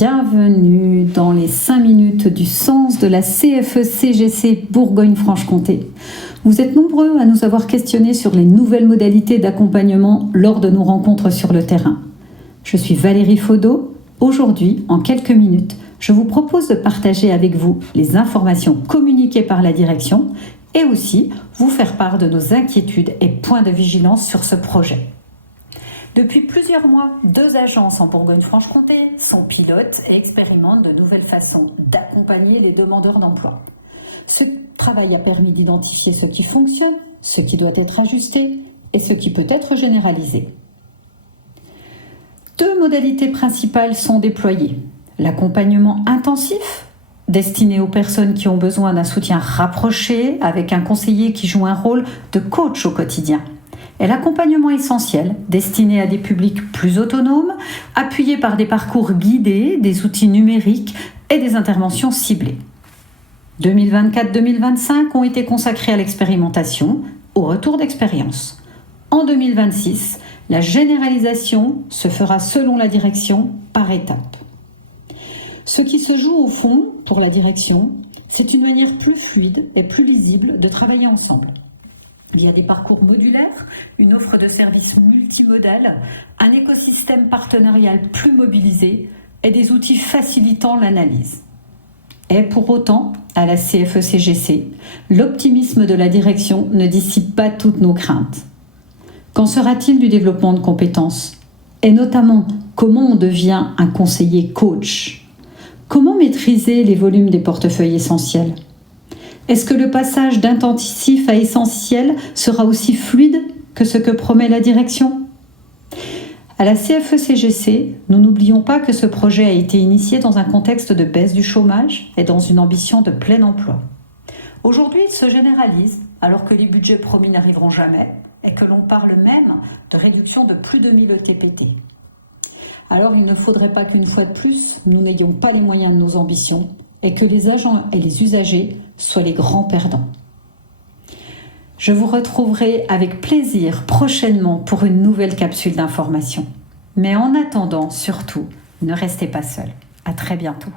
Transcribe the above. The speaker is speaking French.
Bienvenue dans les 5 minutes du sens de la CFE-CGC Bourgogne-Franche-Comté. Vous êtes nombreux à nous avoir questionnés sur les nouvelles modalités d'accompagnement lors de nos rencontres sur le terrain. Je suis Valérie Faudot. Aujourd'hui, en quelques minutes, je vous propose de partager avec vous les informations communiquées par la direction et aussi vous faire part de nos inquiétudes et points de vigilance sur ce projet. Depuis plusieurs mois, 2 agences en Bourgogne-Franche-Comté sont pilotes et expérimentent de nouvelles façons d'accompagner les demandeurs d'emploi. Ce travail a permis d'identifier ce qui fonctionne, ce qui doit être ajusté et ce qui peut être généralisé. 2 modalités principales sont déployées. L'accompagnement intensif, destiné aux personnes qui ont besoin d'un soutien rapproché avec un conseiller qui joue un rôle de coach au quotidien. Et l'accompagnement essentiel, destiné à des publics plus autonomes, appuyés par des parcours guidés, des outils numériques et des interventions ciblées. 2024-2025 ont été consacrés à l'expérimentation, au retour d'expérience. En 2026, la généralisation se fera selon la direction par étapes. Ce qui se joue au fond, pour la direction, c'est une manière plus fluide et plus lisible de travailler ensemble. Via des parcours modulaires, une offre de services multimodale, un écosystème partenarial plus mobilisé et des outils facilitant l'analyse. Et pour autant, à la CFE-CGC, l'optimisme de la direction ne dissipe pas toutes nos craintes. Qu'en sera-t-il du développement de compétences? Et notamment, comment on devient un conseiller coach? Comment maîtriser les volumes des portefeuilles essentiels? Est-ce que le passage d'intensif à essentiel sera aussi fluide que ce que promet la direction? À la CFE-CGC, nous n'oublions pas que ce projet a été initié dans un contexte de baisse du chômage et dans une ambition de plein emploi. Aujourd'hui, il se généralise alors que les budgets promis n'arriveront jamais et que l'on parle même de réduction de plus de 1000 ETPT. Alors il ne faudrait pas qu'une fois de plus, nous n'ayons pas les moyens de nos ambitions et que les agents et les usagers soient les grands perdants. Je vous retrouverai avec plaisir prochainement pour une nouvelle capsule d'information. Mais en attendant, surtout, ne restez pas seuls. À très bientôt.